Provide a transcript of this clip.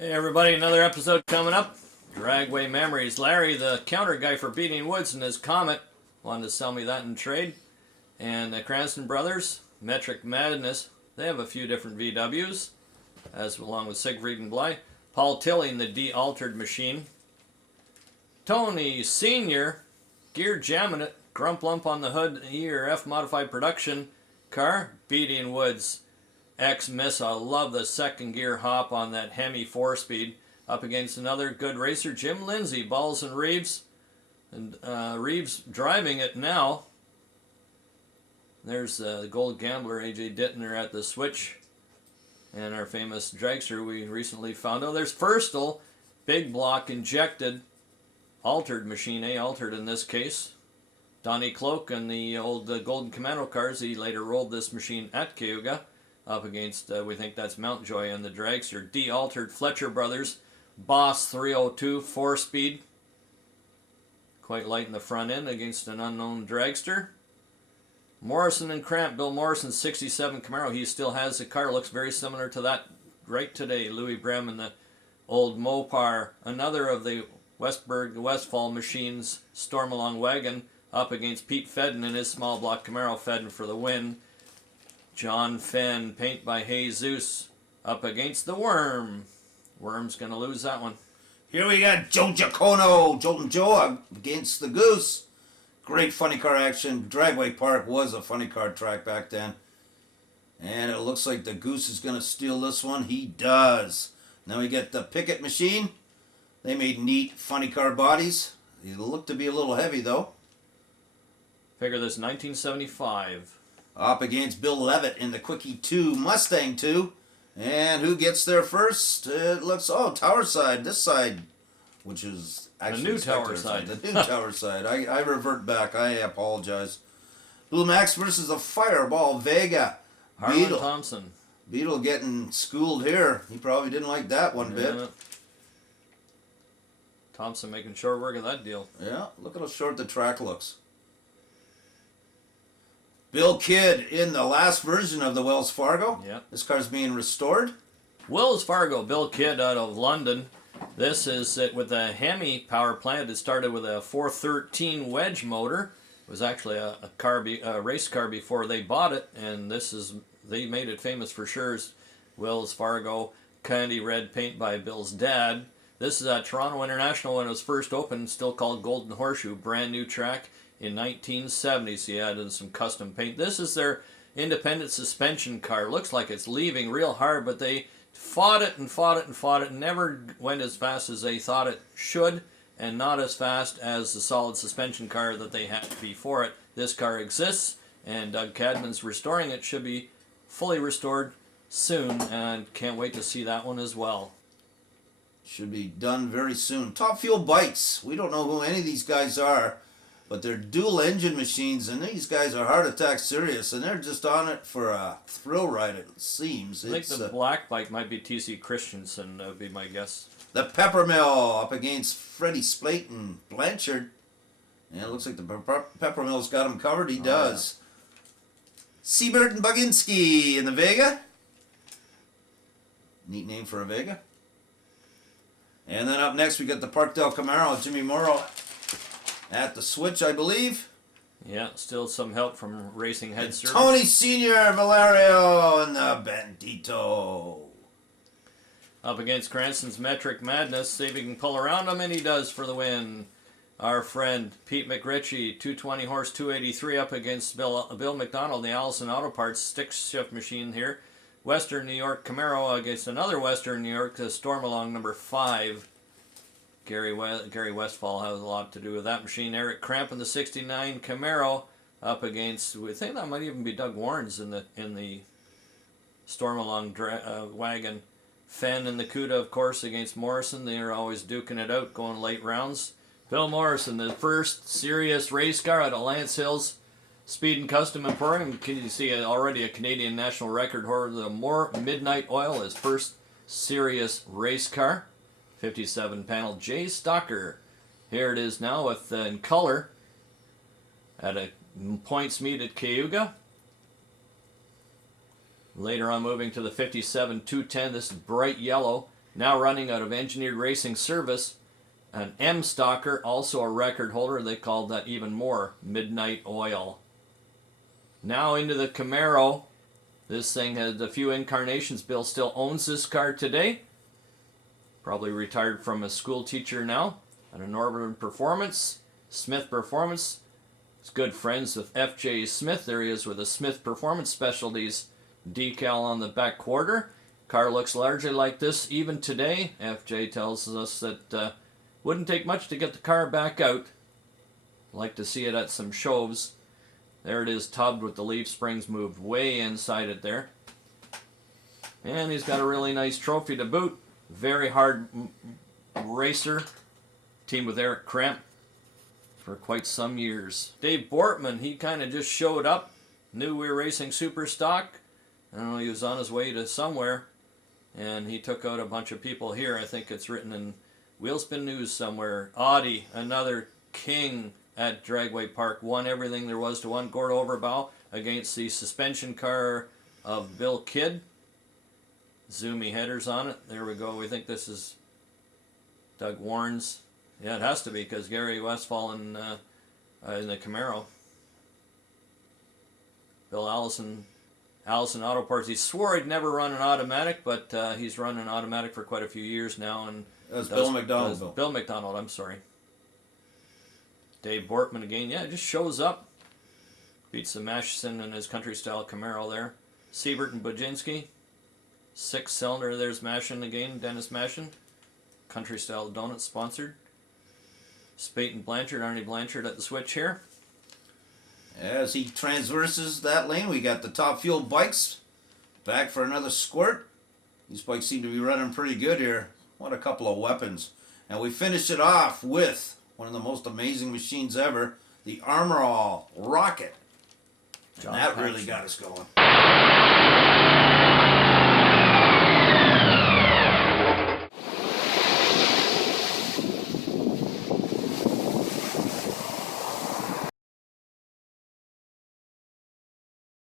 Hey everybody, another episode coming up. Dragway Memories. Larry, the counter guy for Beating Woods and his Comet, wanted to sell me that in trade. And the Cranston Brothers, Metric Madness, they have a few different VWs, as along with Siegfried and Bly. Paul Tilley in the de-altered machine. Tony Sr., gear jamming it, grump lump on the hood, ERF modified production car, Beating Woods. X-Miss, I love the second gear hop on that Hemi 4-speed. Up against another good racer, Jim Lindsay, Balls and Reeves. And Reeves driving it now. There's the Gold Gambler, A.J. Dittner at the switch. And our famous dragster we recently found. Oh, there's Firstel, big block injected. Altered machine, altered in this case. Donnie Cloak and the old Golden Commando cars. He later rolled this machine at Cayuga. Up against, we think that's Mountjoy and the dragster. De-altered Fletcher Brothers, Boss 302, 4-speed. Quite light in the front end against an unknown dragster. Morrison and Cramp, Bill Morrison, 67 Camaro. He still has the car, looks very similar to that right today. Louis Brem and the old Mopar. Another of the Westfall machines, Stormalong Wagon, up against Pete Fedden and his small block Camaro. Fedden for the win. John Fenn, paint by Jesus, up against the Worm. Worm's going to lose that one. Here we got Joe Giacono, Joltin' Joe against the Goose. Great funny car action. Dragway Park was a funny car track back then. And it looks like the Goose is going to steal this one. He does. Now we get the Pickett machine. They made neat funny car bodies. They look to be a little heavy though. Figure this 1975. Up against Bill Levitt in the Quickie 2 Mustang 2. And who gets there first? It looks, Tower Side, this side, which is actually the new Tower Side. The new Tower Side. I revert back. I apologize. Blue Max versus the Fireball Vega. Harlan Thompson. Beetle getting schooled here. He probably didn't like that one bit. Thompson making short work of that deal. Yeah, look at how short the track looks. Bill Kidd in the last version of the Wells Fargo. Yep. This car's being restored. Wells Fargo, Bill Kidd out of London. This is it with a Hemi power plant. It started with a 413 wedge motor. It was actually a race car before they bought it, and they made it famous for sure. Wells Fargo, candy red paint by Bill's dad. This is at Toronto International when it was first opened, still called Golden Horseshoe, brand new track. In 1970s, he added some custom paint. This is their independent suspension car. Looks like it's leaving real hard, but they fought it and fought it and fought it. Never went as fast as they thought it should, and not as fast as the solid suspension car that they had before it. This car exists, and Doug Cadman's restoring it. Should be fully restored soon, and can't wait to see that one as well. Should be done very soon. Top Fuel Bikes. We don't know who any of these guys are. But they're dual engine machines, and these guys are heart attack serious, and they're just on it for a thrill ride, it seems. I think the black bike might be T.C. Christensen, would be my guess. The Peppermill up against Freddie Splate and Blanchard. And it looks like the Peppermill's got him covered. He does. Yeah. Siebert and Baginski in the Vega. Neat name for a Vega. And then up next we got the Parkdale Camaro, Jimmy Morrow. At the switch, I believe. Yeah, still some help from Racing Head Service. Tony Sr., Valerio, and the Bandito. Up against Cranston's Metric Madness. See if he can pull around him, and he does for the win. Our friend Pete McRitchie, 220 horse, 283 up against Bill McDonald, the Allison Auto Parts stick shift machine here. Western New York Camaro against another Western New York, the Stormalong number 5. Gary Westfall has a lot to do with that machine. Eric Cramp in the 69 Camaro up against, we think that might even be Doug Warren's in the Stormalong wagon. Fenn and the Cuda, of course, against Morrison. They are always duking it out, going late rounds. Bill Morrison, the first serious race car out of Lance Hills Speed and Custom Emporium. Can you see already a Canadian national record holder? The More Midnight Oil, his first serious race car. 57 panel J Stalker. Here it is now with in color at a points meet at Cayuga. Later on moving to the 57 210. This is bright yellow. Now running out of Engineered Racing Service, an M Stalker, also a record holder. They called that even more, Midnight Oil. Now into the Camaro. This thing had a few incarnations. Bill still owns this car today. Probably retired from a school teacher now. And a Northern Performance, Smith Performance. He's good friends with F.J. Smith. There he is with a Smith Performance Specialties decal on the back quarter. Car looks largely like this even today. F.J. tells us that wouldn't take much to get the car back out. Like to see it at some shows. There it is, tubbed with the leaf springs moved way inside it there. And he's got a really nice trophy to boot. Very hard racer. Teamed with Eric Kremp for quite some years. Dave Bortman, he kind of just showed up. Knew we were racing super stock. I don't know, he was on his way to somewhere. And he took out a bunch of people here. I think it's written in Wheelspin News somewhere. Audi, another king at Dragway Park, won everything there was to one. Gord Overbow against the suspension car of Bill Kidd. Zoomy headers on it. There we go. We think this is Doug Warren's. Yeah, it has to be because Gary Westfall in the Camaro. Bill Allison Auto Parts. He swore he'd never run an automatic, but he's run an automatic for quite a few years now. And that's Bill McDonald. Bill McDonald, I'm sorry. Dave Bortman again. Yeah, just shows up. Beats the Mashison in his country-style Camaro there. Siebert and Budzinski. 6-cylinder. There's Mashin again. Dennis Mashin. Country-style donut sponsored. Spate and Blanchard. Arnie Blanchard at the switch here. As he transverses that lane, we got the Top Fuel bikes back for another squirt. These bikes seem to be running pretty good here. What a couple of weapons. And we finish it off with one of the most amazing machines ever, the Armor All Rocket. And that really got us going.